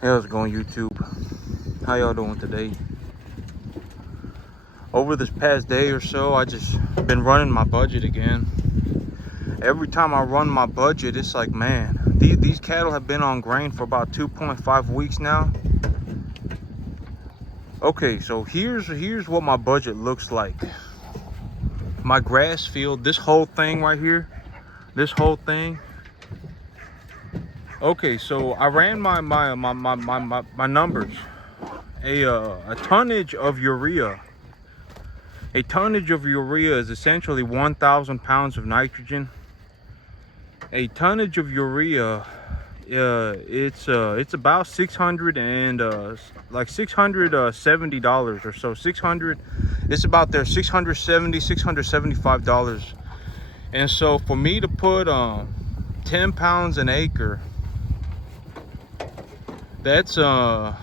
Hey, how's it going, YouTube? How y'all doing today? Over this past day or so, I just been running my budget again. Every time I run my budget, it's like, man, these cattle have been on grain for about 2.5 weeks now. Okay, so here's what my budget looks like. My grass field, this whole thing right here, this whole thing. Okay, so I ran my numbers. A tonnage of urea. A tonnage of urea is essentially 1,000 pounds of nitrogen. A tonnage of urea, it's about $670 or so. 600. It's about there $675. And so for me to put 10 pounds an acre, that's I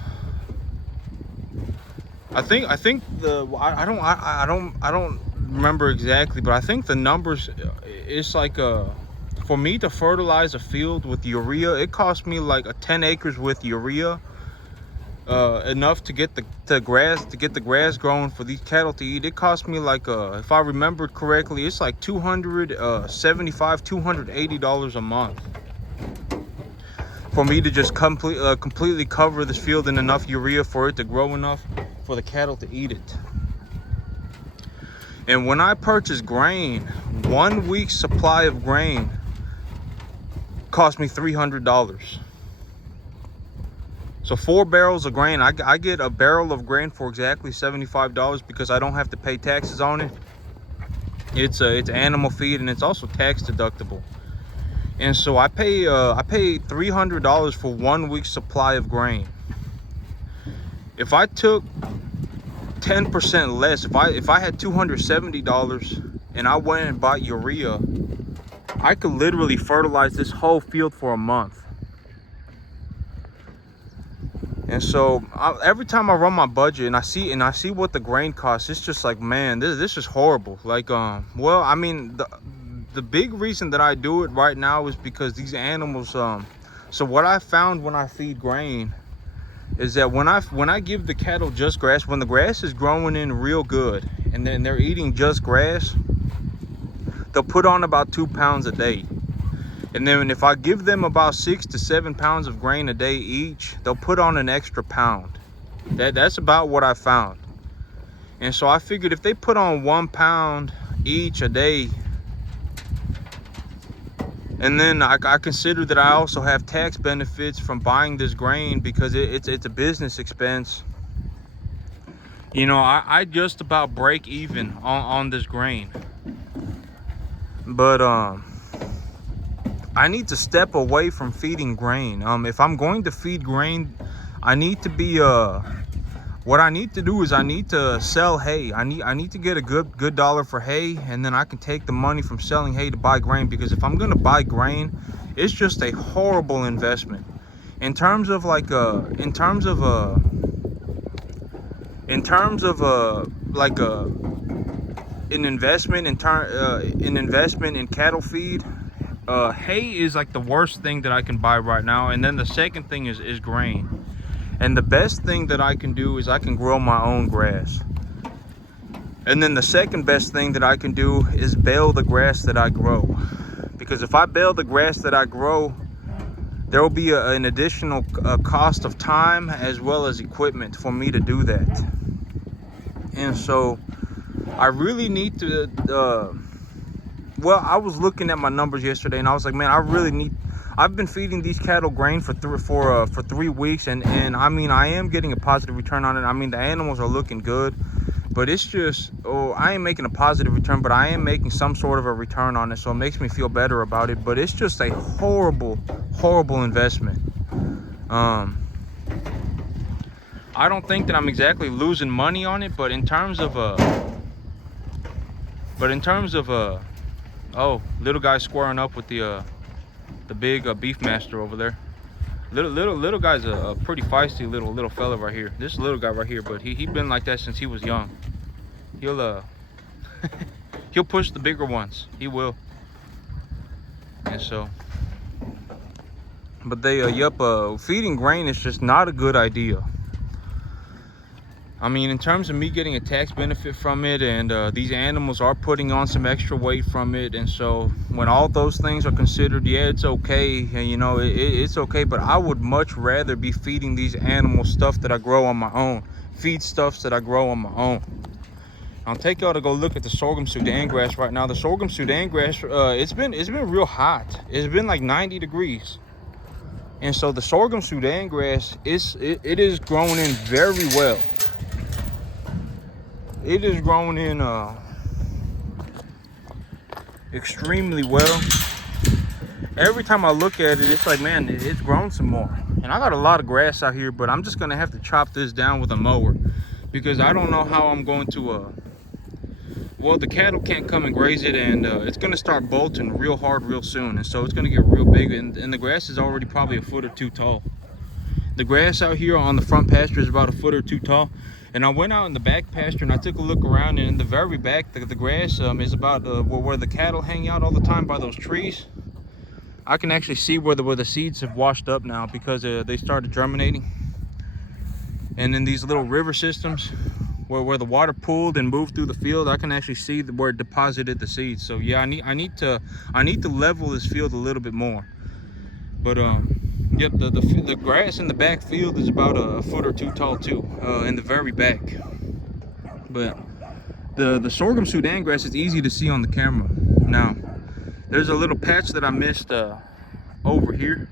think I don't remember exactly, but I think the numbers, it's like for me to fertilize a field with urea, it cost me like 10 acres with urea, enough to get the grass growing for these cattle to eat. It cost me like if I remembered correctly, it's like $280 a month for me to just completely cover this field in enough urea for it to grow enough for the cattle to eat it. And when I purchase grain, 1 week's supply of grain cost me $300. So 4 barrels of grain, I get a barrel of grain for exactly $75 because I don't have to pay taxes on it. It's animal feed, and it's also tax deductible. And so I pay $300 for 1 week's supply of grain. If I took 10% less, if I had $270 and I went and bought urea, I could literally fertilize this whole field for a month. And so every time I run my budget and I see what the grain costs, it's just like, man, this is horrible. Like, well, I mean, the big reason that I do it right now is because these animals, so what I found when I feed grain is that when I give the cattle just grass, when the grass is growing in real good and then they're eating just grass, they'll put on about 2 pounds a day. And then if I give them about 6 to 7 pounds of grain a day each, they'll put on an extra pound. That's about what I found. And so I figured if they put on 1 pound each a day, and then I consider that I also have tax benefits from buying this grain because it's a business expense. You know, I just about break even on this grain. But I need to step away from feeding grain. If I'm going to feed grain, I need to be what I need to do is I need to sell hay. I need to get a good dollar for hay, and then I can take the money from selling hay to buy grain, because if I'm gonna buy grain, it's just a horrible investment. In terms of like an investment in cattle feed, hay is like the worst thing that I can buy right now, and then the second thing is grain. And the best thing that I can do is I can grow my own grass. And then the second best thing that I can do is bale the grass that I grow. Because if I bale the grass that I grow, there will be an additional cost of time as well as equipment for me to do that. And so I really need to, well, I was looking at my numbers yesterday and I was like, man, I've been feeding these cattle grain for 3 weeks, and I mean, I am getting a positive return on it. I mean, the animals are looking good, but it's just, I ain't making a positive return, but I am making some sort of a return on it, so it makes me feel better about it. But it's just a horrible investment. I don't think that I'm exactly losing money on it, but in terms of oh, little guy squaring up with the big beef master over there. Little guy's a pretty feisty little fella right here. This little guy right here, but he been like that since he was young. He'll he'll push the bigger ones. He will. And so But feeding grain is just not a good idea. I mean, in terms of me getting a tax benefit from it, and these animals are putting on some extra weight from it, and so when all those things are considered, yeah, it's okay, and you know, it's okay. But I would much rather be feeding these animals stuff that I grow on my own, feedstuffs that I grow on my own. I'll take y'all to go look at the sorghum Sudan grass right now. The sorghum Sudan grass, it's been real hot. It's been like 90 degrees, and so the sorghum Sudan grass it is growing in very well. It is growing in extremely well. Every time I look at it, it's like, man, it's grown some more. And I got a lot of grass out here, but I'm just gonna have to chop this down with a mower, because I don't know how I'm going to well, the cattle can't come and graze it, and it's gonna start bolting real hard real soon, and so it's gonna get real big, and the grass is already probably a foot or two tall. The grass out here on the front pasture is about a foot or two tall. And I went out in the back pasture and I took a look around, and in the very back, the grass is about where the cattle hang out all the time by those trees. I can actually see where the seeds have washed up now, because they started germinating. And in these little river systems where the water pooled and moved through the field, I can actually see where it deposited the seeds. So yeah, I need to level this field a little bit more. But yep, the grass in the back field is about a foot or two tall too, in the very back. But the sorghum Sudan grass is easy to see on the camera. Now, there's a little patch that I missed over here.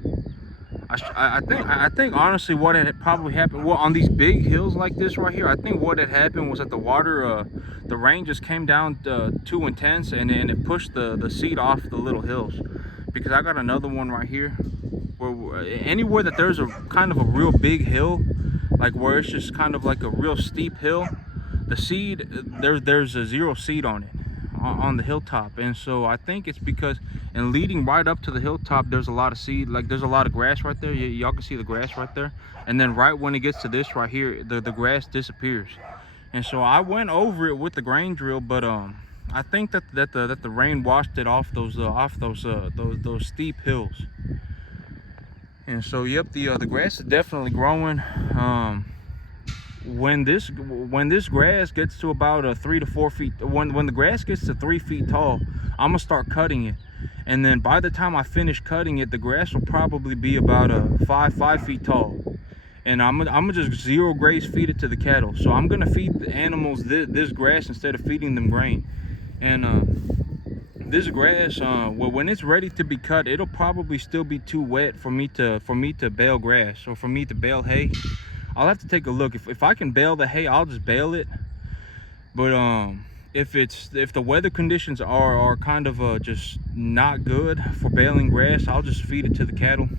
I think honestly what had probably happened, well, on these big hills like this right here, I think what had happened was that the water, the rain just came down too intense, and it pushed the seed off the little hills. Because I got another one right here. Anywhere that there's a kind of a real big hill, like where it's just kind of like a real steep hill, the seed, there's a zero seed on it, on the hilltop. And so I think it's because, and leading right up to the hilltop, there's a lot of seed, like there's a lot of grass right there. Y'all can see the grass right there. And then right when it gets to this right here, the grass disappears. And so I went over it with the grain drill, but I think that the rain washed it off those steep hills. And so yep, the grass is definitely growing. When this grass gets to about 3 to 4 feet, when the grass gets to 3 feet tall, I'm gonna start cutting it. And then by the time I finish cutting it, the grass will probably be about 5 feet tall. And I'm gonna just zero graze feed it to the cattle. So I'm gonna feed the animals this grass instead of feeding them grain. And this grass, well, when it's ready to be cut, it'll probably still be too wet for me to bale grass, or for me to bale hay. I'll have to take a look. If I can bale the hay, I'll just bale it. But if the weather conditions are kind of just not good for baling grass, I'll just feed it to the cattle.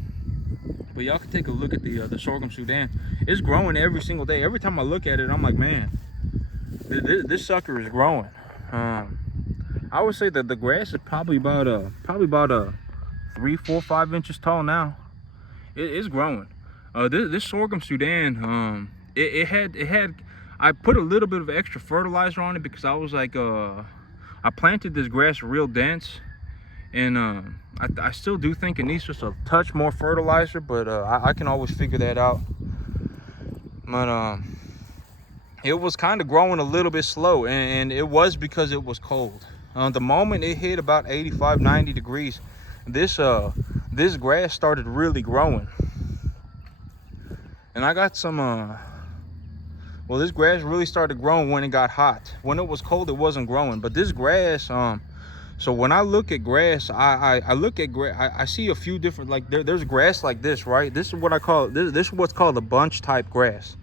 But y'all can take a look at the sorghum Sudan. It's growing every single day. Every time I look at it, I'm like, man, this sucker is growing. I would say that the grass is probably about 3, 4, 5 inches tall now. It's growing. This sorghum Sudan, it had I put a little bit of extra fertilizer on it, because I was like, I planted this grass real dense, and I still do think it needs just a touch more fertilizer, but I can always figure that out. But it was kind of growing a little bit slow, and it was because it was cold. The moment it hit about 85, 90 degrees, this grass started really growing. And I got some, well, this grass really started growing when it got hot. When it was cold, it wasn't growing. But this grass, so when I look at grass, I look at grass, I see a few different, like there's grass like this, right? This is what I call, this is what's called a bunch type grass.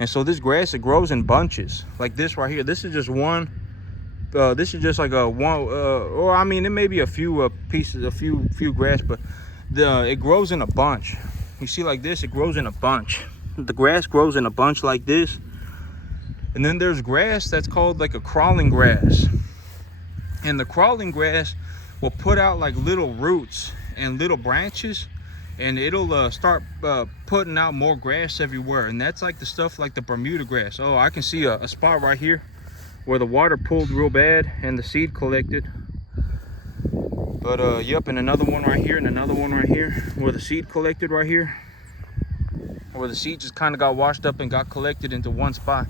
And so this grass, it grows in bunches like this right here. This is just one. This is just like a one, or I mean, it may be a few pieces, a few grass, but it grows in a bunch. You see, like this, it grows in a bunch. The grass grows in a bunch like this. And then there's grass that's called like a crawling grass. And the crawling grass will put out like little roots and little branches, and it'll start putting out more grass everywhere. And that's like the stuff like the Bermuda grass. Oh, I can see a spot right here where the water pulled real bad and the seed collected. But yep, and another one right here, and another one right here, where the seed collected right here, where the seed just kind of got washed up and got collected into one spot.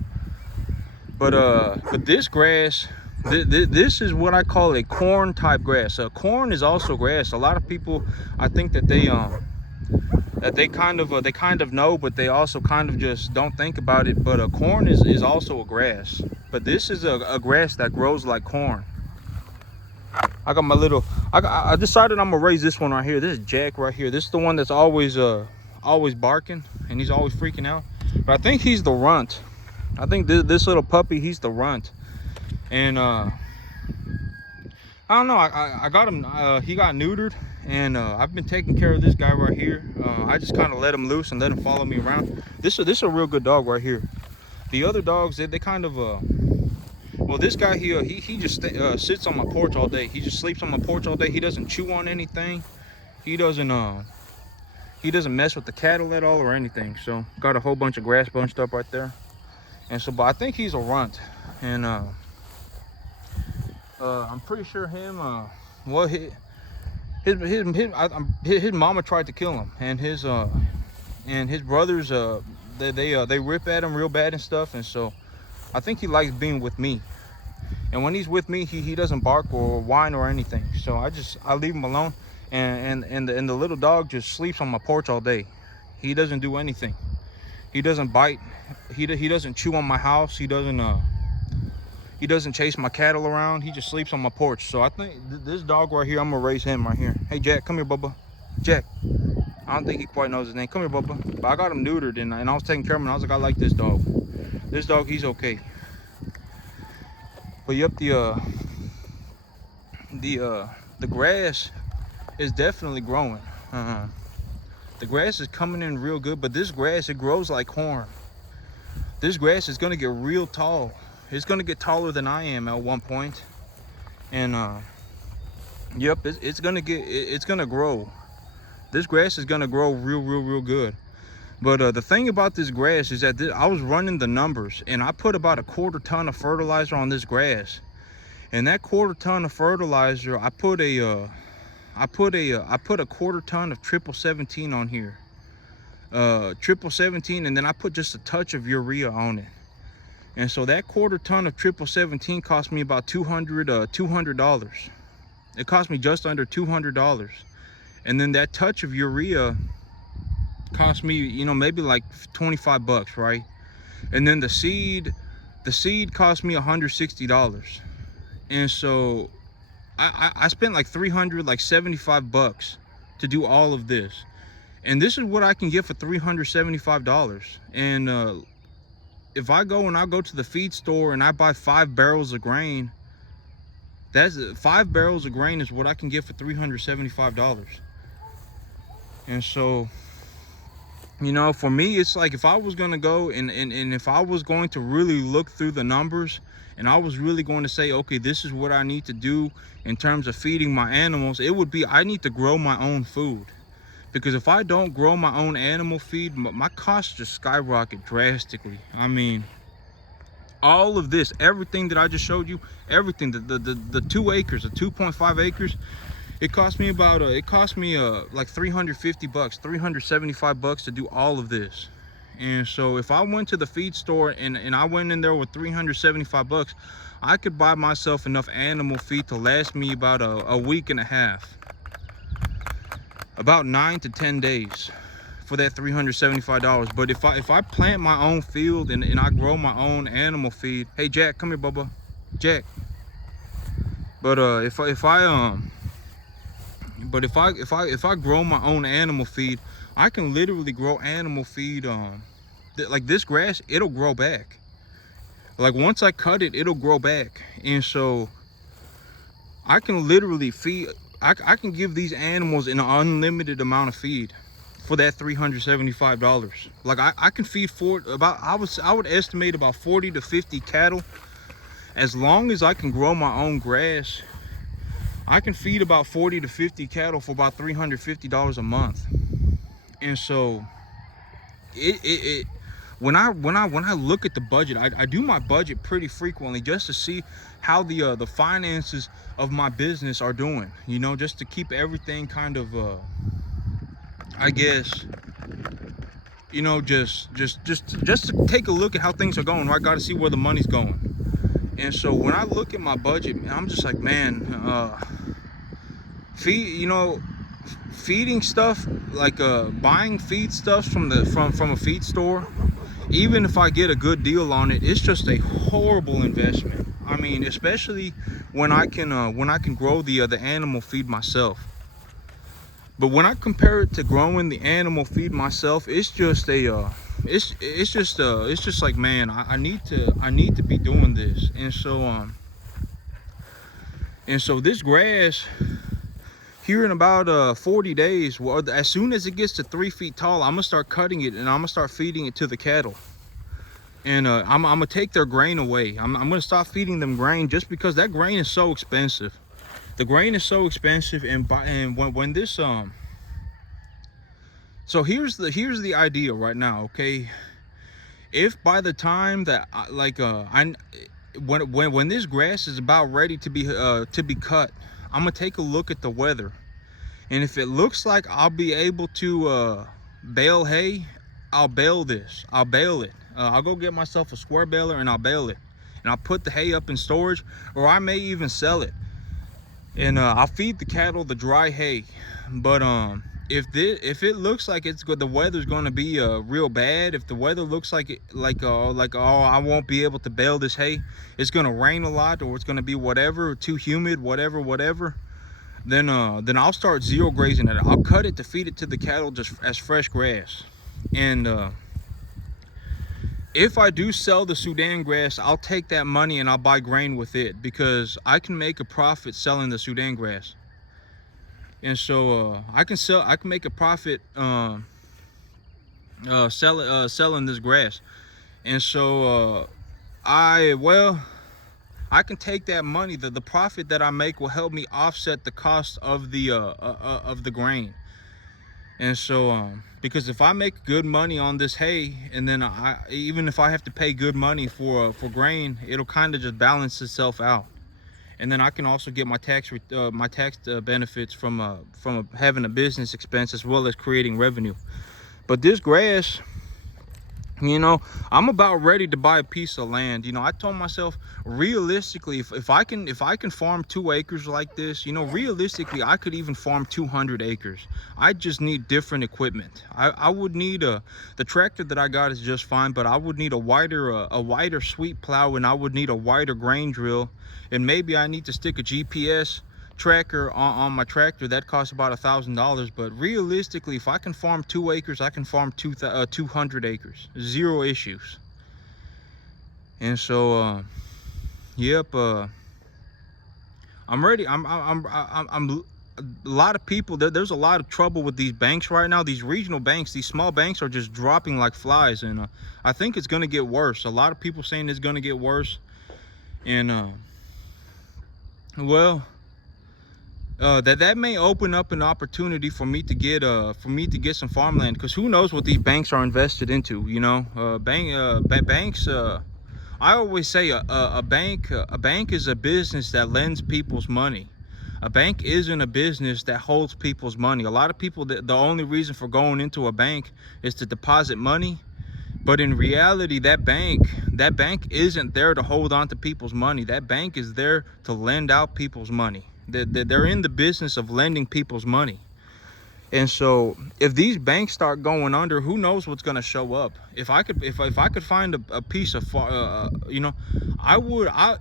But this grass, this is what I call a corn type grass. Corn is also grass. A lot of people, I think that they kind of know, but they also kind of just don't think about it. But corn is also a grass. But this is a grass that grows like corn. I got my little, I decided I'm gonna raise this one right here. This is Jack right here. This is the one that's always barking, and he's always freaking out. But I think he's the runt. I think this little puppy, he's the runt. And I don't know, I got him, he got neutered, and I've been taking care of this guy right here. I just kind of let him loose and let him follow me around. This is a real good dog right here. The other dogs, they kind of well, this guy here, he just sits on my porch all day. He just sleeps on my porch all day. He doesn't chew on anything. He doesn't mess with the cattle at all or anything. So got a whole bunch of grass bunched up right there. And so, but I think he's a runt. And I'm pretty sure him, well, his mama tried to kill him, and his brothers, they rip at him real bad and stuff. And so I think he likes being with me. And when he's with me, he doesn't bark or whine or anything. So I leave him alone. And the little dog just sleeps on my porch all day. He doesn't do anything. He doesn't bite. He doesn't chew on my house. He doesn't chase my cattle around. He just sleeps on my porch. So I think this dog right here, I'm gonna raise him right here. Hey Jack, come here, Bubba. Jack. I don't think he quite knows his name. Come here, Bubba. But I got him neutered, and I was taking care of him, and I was like, I like this dog. This dog, he's okay. But yep, the grass is definitely growing. The grass is coming in real good, but this grass, it grows like corn. This grass is gonna get real tall. It's gonna get taller than I am at one point. And yep, it's gonna grow. This grass is gonna grow real good. But the thing about this grass is that I was running the numbers, and I put about a 1/4 ton of fertilizer on this grass. And that 1/4 ton of fertilizer, I put a 1/4 ton of 1717 on here. 1717, and then I put just a touch of urea on it. And so that 1/4 ton of 1717 cost me about $200. It cost me just under $200. And then that touch of urea cost me, you know, maybe like 25 bucks, right? And then the seed cost me $160. And so I spent like 75 bucks to do all of this. And this is what I can get for $375. And if I go to the feed store and I buy 5 barrels of grain, that's 5 barrels of grain is what I can get for $375. And so, you know, for me, it's like if I was gonna go and if I was going to really look through the numbers, and I was really going to say, okay, this is what I need to do in terms of feeding my animals, it would be I need to grow my own food. Because if I don't grow my own animal feed, my costs just skyrocket drastically. I mean, all of this, everything that I just showed you, everything, the 2 acres, the 2.5 acres, it cost me about like 350 bucks, 375 bucks to do all of this. And so if I went to the feed store and I went in there with 375 bucks, I could buy myself enough animal feed to last me about a week and a half. About 9 to 10 days for that $375. But if I plant my own field and I grow my own animal feed, hey Jack, come here, Bubba, Jack. But if I grow my own animal feed, I can literally grow animal feed. Like this grass, it'll grow back. Like once I cut it, it'll grow back. And so I can literally feed. I can give these animals an unlimited amount of feed for that $375. Like I can feed I would estimate about 40 to 50 cattle. As long as I can grow my own grass, I can feed about 40 to 50 cattle for about $350 a month. And so when I look at the budget, I do my budget pretty frequently just to see how the finances of my business are doing, you know, just to keep everything kind of I guess, you know, just to take a look at how things are going, right? Got to see where the money's going. And so when I look at my budget, I'm just like, man, feeding stuff, like buying feed stuff from a feed store, even if I get a good deal on it, it's just a horrible investment. I mean, especially when I can grow the animal feed myself. But when I compare it to growing the animal feed myself, it's just a it's just like, man, I need to be doing this. And so this grass here in about 40 days, well, as soon as it gets to 3 feet tall, I'm gonna start cutting it and I'm gonna start feeding it to the cattle. And I'm gonna take their grain away. I'm gonna stop feeding them grain, just because that grain is so expensive. The grain is so expensive. And when this so here's the idea right now, okay? If by the time that when this grass is about ready to be cut, I'm gonna take a look at the weather, and if it looks like I'll be able to bale hay, I'll bale this. I'll bale it. I'll go get myself a square baler and I'll bale it, and I'll put the hay up in storage, or I may even sell it. And I'll feed the cattle the dry hay. But if it looks like it's good, the weather's going to be real bad. If the weather looks like oh, I won't be able to bale this hay, it's going to rain a lot, or it's going to be whatever, too humid, whatever, then I'll start zero grazing it. I'll cut it to feed it to the cattle just as fresh grass. And if I do sell the Sudan grass, I'll take that money and I'll buy grain with it, because I can make a profit selling the Sudan grass. And so I can make a profit selling this grass. And so I can take that money, the profit that I make will help me offset the cost of the grain. And so because if I make good money on this hay, and then even if I have to pay good money for grain, it'll kind of just balance itself out. And then I can also get my tax benefits from having a business expense, as well as creating revenue. But this grass, you know, I'm about ready to buy a piece of land. You know, I told myself, realistically, if I can farm 2 acres like this, you know, realistically I could even farm 200 acres. I just need different equipment. I would need the tractor that I got is just fine, but I would need a wider sweep plow, and I would need a wider grain drill, and maybe I need to stick a GPS tracker on my tractor. That costs about $1,000. But realistically, if I can farm 2 acres, I can farm 200 acres, zero issues. And so yep, I'm ready. I'm a lot of people, there's a lot of trouble with these banks right now. These regional banks, these small banks are just dropping like flies, and I think it's going to get worse. A lot of people saying it's going to get worse. And well, that may open up an opportunity for me to get some farmland, because who knows what these banks are invested into, you know. Banks, I always say a bank is a business that lends people's money. A bank isn't a business that holds people's money. A lot of people, the only reason for going into a bank is to deposit money. But in reality, that bank isn't there to hold on to people's money. That bank is there to lend out people's money. They're in the business of lending people's money. And so if these banks start going under, who knows what's going to show up. If I could find a piece of you know,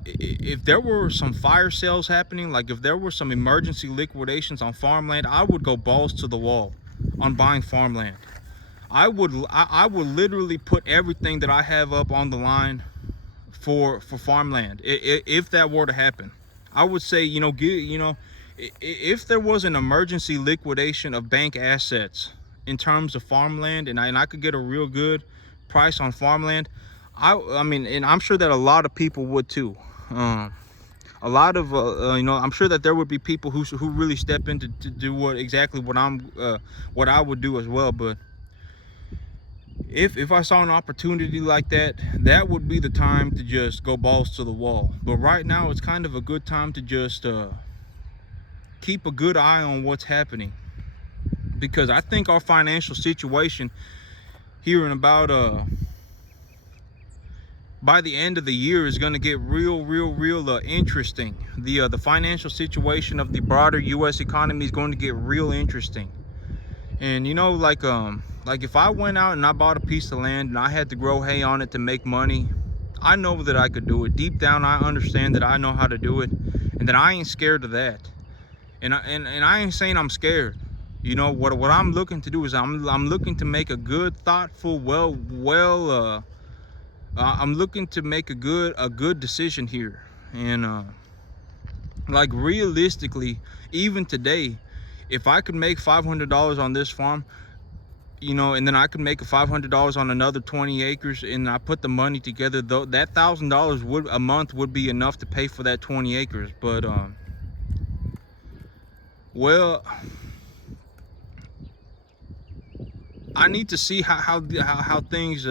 if there were some fire sales happening, like if there were some emergency liquidations on farmland, I would go balls to the wall on buying farmland. I would literally put everything that I have up on the line for farmland if that were to happen. I would say, you know, if there was an emergency liquidation of bank assets in terms of farmland, and I could get a real good price on farmland, I mean, and I'm sure that a lot of people would too. A lot of you know, I'm sure that there would be people who really step in to do what I would do as well. But if I saw an opportunity like that, that would be the time to just go balls to the wall. But right now, it's kind of a good time to just keep a good eye on what's happening, because I think our financial situation here in about by the end of the year is going to get real interesting. The financial situation of the broader U.S. economy is going to get real interesting. And you know, like if I went out and I bought a piece of land and I had to grow hay on it to make money, I know that I could do it. Deep down, I understand that I know how to do it, and that I ain't scared of that. And I ain't saying I'm scared. You know what I'm looking to do is I'm looking to make a good, thoughtful, I'm looking to make a good decision here. And like realistically, even today, if I could make $500 on this farm, you know, and then I could make $500 on another 20 acres, and I put the money together, though, that $1,000 a month would be enough to pay for that 20 acres. But well, I need to see how things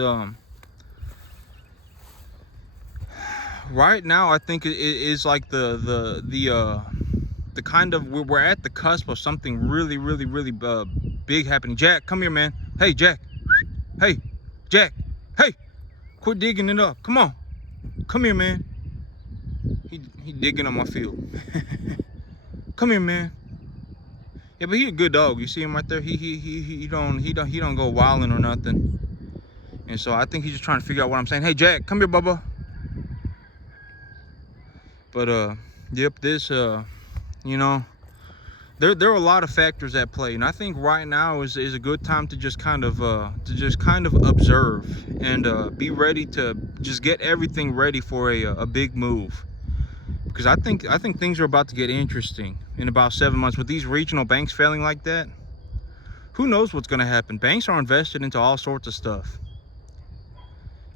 right now. I think it is like the kind of, we're at the cusp of something really big happening. Jack, come here, man. Hey, Jack. Hey, Jack. Hey, quit digging it up. Come on, come here, man. He digging up my field. Come here, man. Yeah, but he a good dog. You see him right there? He don't go wilding or nothing. And so I think he's just trying to figure out what I'm saying. Hey, Jack, come here, Bubba. But yep, this you know, there are a lot of factors at play, and I think right now is a good time to just kind of observe and be ready to just get everything ready for a big move. Because I think things are about to get interesting in about 7 months with these regional banks failing like that. Who knows what's going to happen? Banks are invested into all sorts of stuff.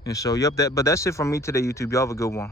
And so, yep, but that's it from me today, YouTube. Y'all have a good one.